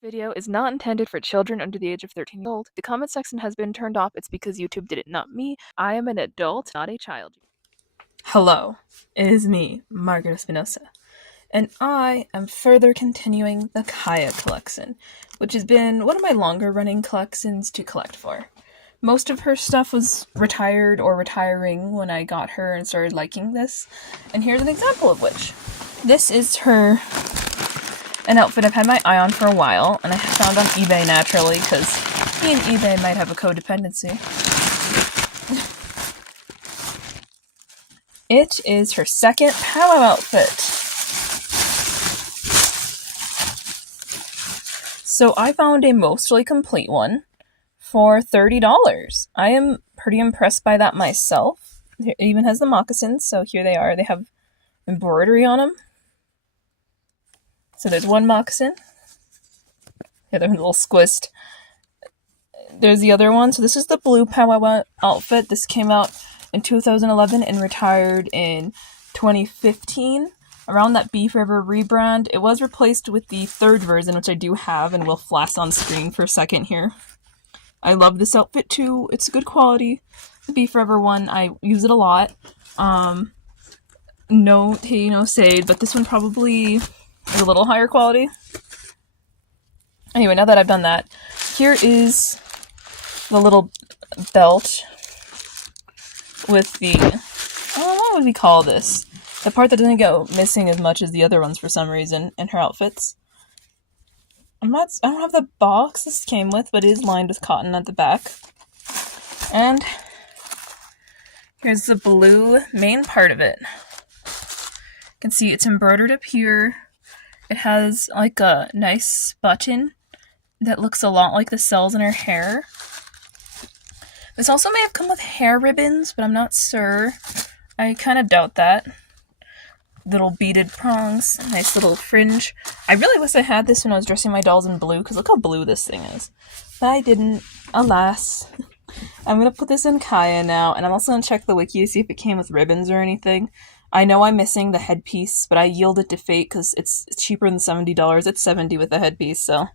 Video is not intended for children under the age of 13 years old. The comment section has been turned off. It's because YouTube did it, not me. I am an adult, not a child. Hello, it is me, Margaret Espinosa, and I am further continuing the Kaya collection, which has been one of my longer running collections to collect for. Most of her stuff was retired or retiring when I got her and started liking this, and here's an example of which. This is an outfit I've had my eye on for a while, and I found on eBay naturally, because me and eBay might have a codependency. It is her second powwow outfit. So I found a mostly complete one for $30. I am pretty impressed by that myself. It even has the moccasins, so here they are. They have embroidery on them. So there's one moccasin. Yeah, they're a little squished. There's the other one. So this is the blue powwow outfit. This came out in 2011 and retired in 2015. Around that Beef River rebrand. It was replaced with the third version, which I do have and will flash on screen for a second here. I love this outfit too. It's good quality. The Beef River one, I use it a lot. No tea, no shade, but this one probably is a little higher quality. Anyway, now that I've done that, here is the little belt with the, what would we call this? The part that doesn't go missing as much as the other ones for some reason in her outfits. I don't have the box this came with, but it is lined with cotton at the back. And here's the blue main part of it. You can see it's embroidered up here. It has like a nice button that looks a lot like the cells in her hair. This also may have come with hair ribbons, but I'm not sure. I kind of doubt that. Little beaded prongs, nice little fringe. I really wish I had this when I was dressing my dolls in blue, because look how blue this thing is. But I didn't, alas. I'm going to put this in Kaya now, and I'm also going to check the wiki to see if it came with ribbons or anything. I know I'm missing the headpiece, but I yielded to fate because it's cheaper than $70. It's $70 with the headpiece, so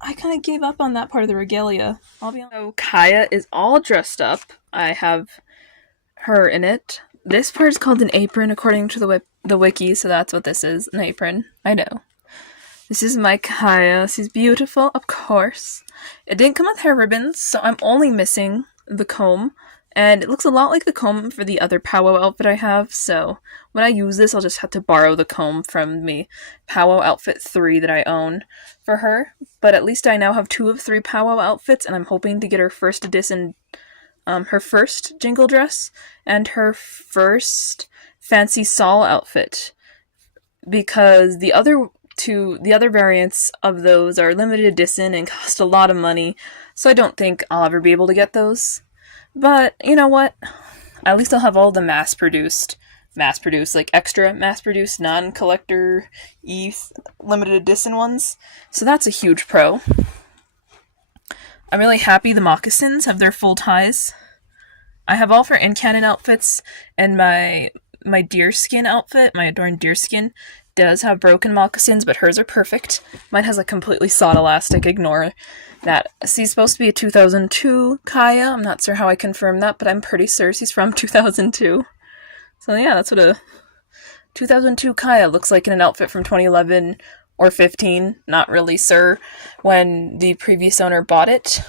I kind of gave up on that part of the regalia. So Kaya is all dressed up. I have her in it. This part is called an apron according to the wiki, so that's what this is, an apron. I know. This is my Kaya. She's beautiful, of course. It didn't come with hair ribbons, so I'm only missing the comb. And it looks a lot like the comb for the other powwow outfit I have, so when I use this, I'll just have to borrow the comb from the powwow outfit 3 that I own for her. But at least I now have 2 of 3 powwow outfits, and I'm hoping to get her first edition, her first jingle dress, and her first fancy Saul outfit. Because the other variants of those are limited edition and cost a lot of money, so I don't think I'll ever be able to get those. But, you know what? At least I'll have all the mass-produced, like extra mass-produced, non-collector limited edition ones. So that's a huge pro. I'm really happy the moccasins have their full ties. I have all of her in-canon outfits, and my deerskin outfit, my adorned deerskin, does have broken moccasins, but hers are perfect. Mine has a completely sawed elastic, ignore that. She's supposed to be a 2002 Kaya. I'm not sure how I confirm that, but I'm pretty sure she's from 2002. So yeah, that's what a 2002 Kaya looks like in an outfit from 2011 or 15. Not really sure when the previous owner bought it.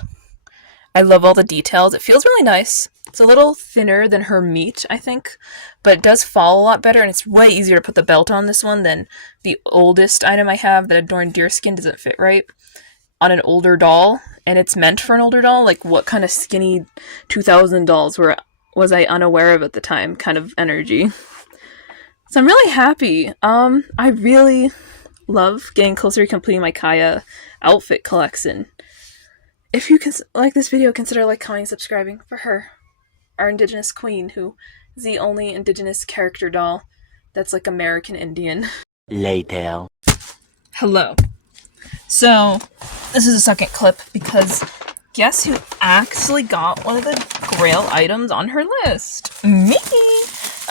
I love all the details. It feels really nice. It's a little thinner than her meat, I think, but it does fall a lot better, and it's way easier to put the belt on this one than the oldest item I have that adorned deerskin doesn't fit right on an older doll, and it's meant for an older doll. Like, what kind of skinny 2000 dolls was I unaware of at the time kind of energy. So I'm really happy. I really love getting closer to completing my Kaya outfit collection. If you like this video, consider like, commenting, subscribing for her, our indigenous queen, who is the only indigenous character doll that's like American Indian. Later. Hello. So, this is a second clip because guess who actually got one of the Gril items on her list? Me!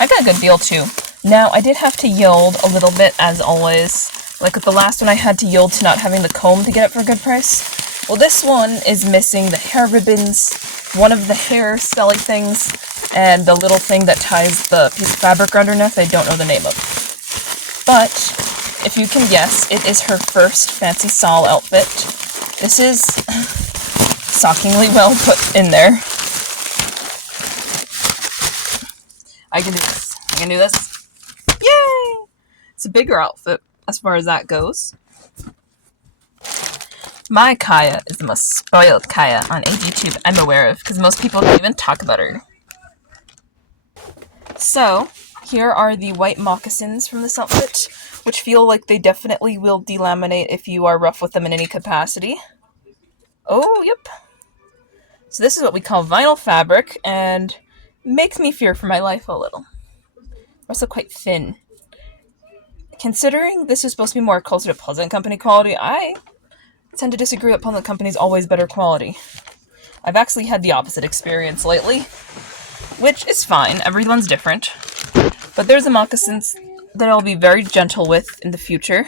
I got a good deal too. Now, I did have to yield a little bit, as always, Like with the last one, I had to yield to not having the comb to get it for a good price. Well, this one is missing the hair ribbons, one of the hair spelly things, and the little thing that ties the piece of fabric around her neck I don't know the name of. But, if you can guess, it is her first fancy Saul outfit. This is shockingly well put in there. I can do this. I can do this. Yay! It's a bigger outfit as far as that goes. My Kaya is the most spoiled Kaya on AGTube I'm aware of, because most people don't even talk about her. So, here are the white moccasins from this outfit, which feel like they definitely will delaminate if you are rough with them in any capacity. Oh, yep. So this is what we call vinyl fabric, and makes me fear for my life a little. Also quite thin. Considering this is supposed to be more closer to Pleasant Company quality, I tend to disagree that Pleasant Company is always better quality. I've actually had the opposite experience lately, which is fine. Everyone's different. But there's the moccasins that I'll be very gentle with in the future.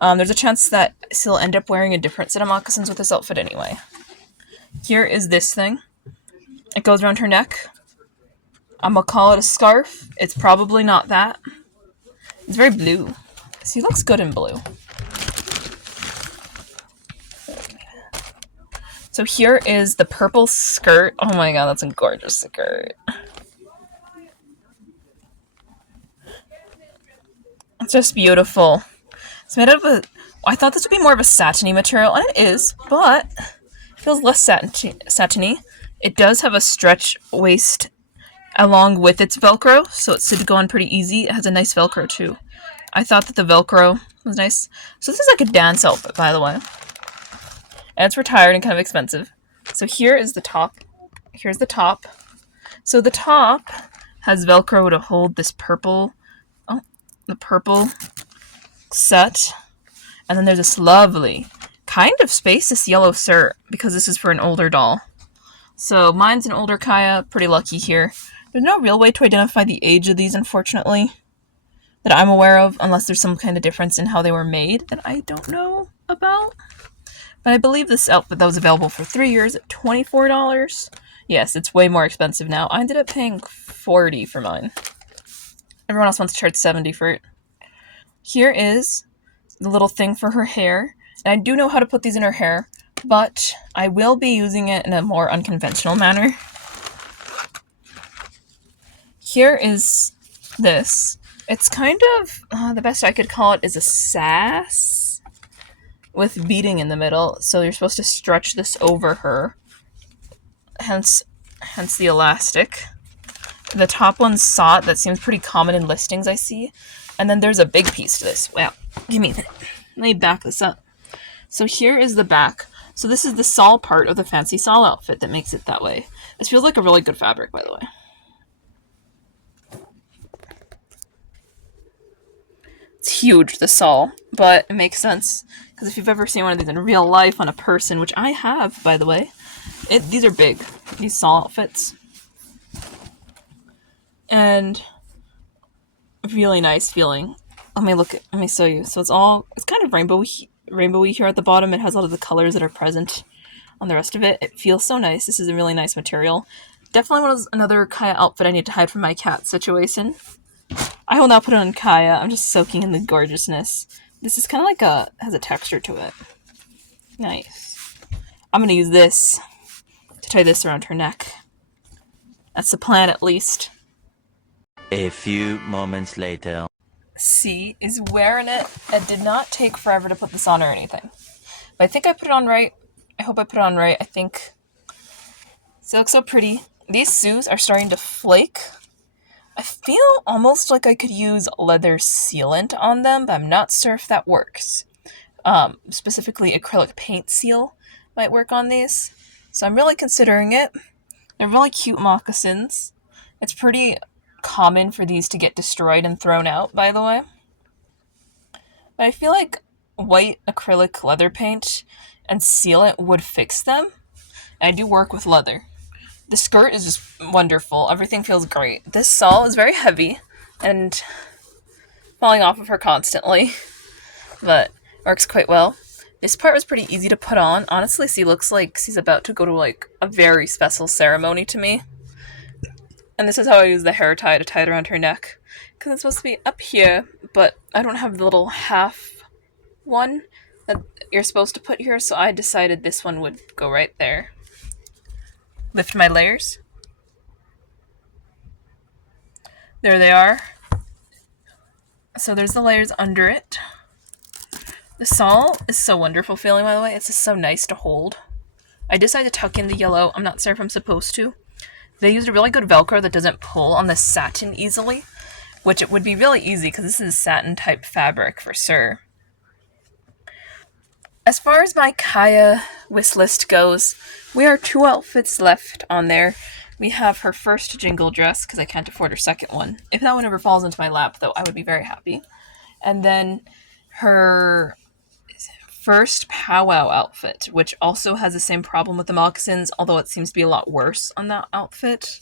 There's a chance that she'll end up wearing a different set of moccasins with this outfit anyway. Here is this thing. It goes around her neck. I'm gonna call it a scarf. It's probably not that. It's very blue. She looks good in blue. So here is the purple skirt. Oh my god, that's a gorgeous skirt. It's just beautiful. It's made out of a... I thought this would be more of a satiny material, and it is, but it feels less satiny. It does have a stretch waist along with its Velcro, so it should go on pretty easy. It has a nice Velcro too. I thought that the Velcro was nice. So this is like a dance outfit, by the way. And it's retired and kind of expensive. So here is the top. Here's the top. So the top has Velcro to hold this purple... Oh, the purple set. And then there's this lovely, kind of spacious yellow skirt, because this is for an older doll. So mine's an older Kaya, pretty lucky here. There's no real way to identify the age of these, unfortunately, that I'm aware of, unless there's some kind of difference in how they were made that I don't know about. But I believe this outfit that was available for 3 years at $24. Yes, it's way more expensive now. I ended up paying $40 for mine. Everyone else wants to charge $70 for it. Here is the little thing for her hair. And I do know how to put these in her hair, but I will be using it in a more unconventional manner. Here is this. It's kind of, the best I could call it is a sass with beading in the middle. So you're supposed to stretch this over her. Hence the elastic. The top one's sought. That seems pretty common in listings I see. And then there's a big piece to this. Wow. Give me a minute. Let me back this up. So here is the back. So this is the Saul part of the fancy Saul outfit that makes it that way. This feels like a really good fabric, by the way. It's huge, the Saul, but it makes sense. Because if you've ever seen one of these in real life on a person, which I have, by the way, these are big, these Saul outfits. And really nice feeling. Let me show you. So it's kind of rainbowy here at the bottom. It has a lot of the colors that are present on the rest of it. It feels so nice. This is a really nice material. Definitely another Kaya outfit I need to hide from my cat situation. I will now put it on Kaya. I'm just soaking in the gorgeousness. This is kind of like has a texture to it. Nice. I'm going to use this to tie this around her neck. That's the plan, at least. A few moments later. C is wearing it. It did not take forever to put this on or anything. But I think I put it on right. I hope I put it on right. I think. So it looks so pretty. These shoes are starting to flake. I feel almost like I could use leather sealant on them, but I'm not sure if that works. Specifically, acrylic paint seal might work on these. So I'm really considering it. They're really cute moccasins. It's pretty common for these to get destroyed and thrown out, by the way. But I feel like white acrylic leather paint and sealant would fix them. And I do work with leather. The skirt is just wonderful. Everything feels great. This Saul is very heavy and falling off of her constantly. but works quite well. This part was pretty easy to put on. Honestly, she looks like she's about to go to like a very special ceremony to me. And this is how I use the hair tie to tie it around her neck. Because it's supposed to be up here, but I don't have the little half one that you're supposed to put here, so I decided this one would go right there. Lift my layers. There they are. So there's the layers under it. The shawl is so wonderful feeling, by the way. It's just so nice to hold. I decided to tuck in the yellow. I'm not sure if I'm supposed to. They used a really good Velcro that doesn't pull on the satin easily, which it would be really easy because this is satin type fabric for sure. As far as my Kaya wish list goes, we are 2 outfits left on there. We have her first jingle dress, because I can't afford her second one. If that one ever falls into my lap, though, I would be very happy. And then her first powwow outfit, which also has the same problem with the moccasins, although it seems to be a lot worse on that outfit.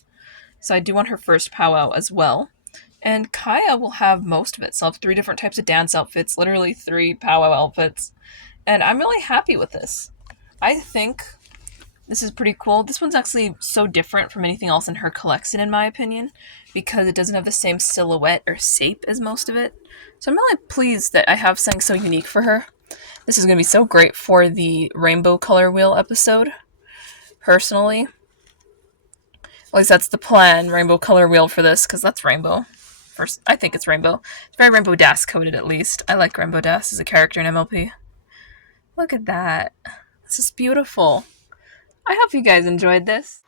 So I do want her first powwow as well. And Kaya will have most of it. So I'll have 3 different types of dance outfits, literally 3 powwow outfits. And I'm really happy with this. I think this is pretty cool. This one's actually so different from anything else in her collection, in my opinion, because it doesn't have the same silhouette or shape as most of it. So I'm really pleased that I have something so unique for her. This is going to be so great for the rainbow color wheel episode, personally. At least that's the plan, rainbow color wheel for this, because that's rainbow. First, I think it's rainbow. It's very Rainbow Dash coded, at least. I like Rainbow Dash as a character in MLP. Look at that. This is beautiful. I hope you guys enjoyed this.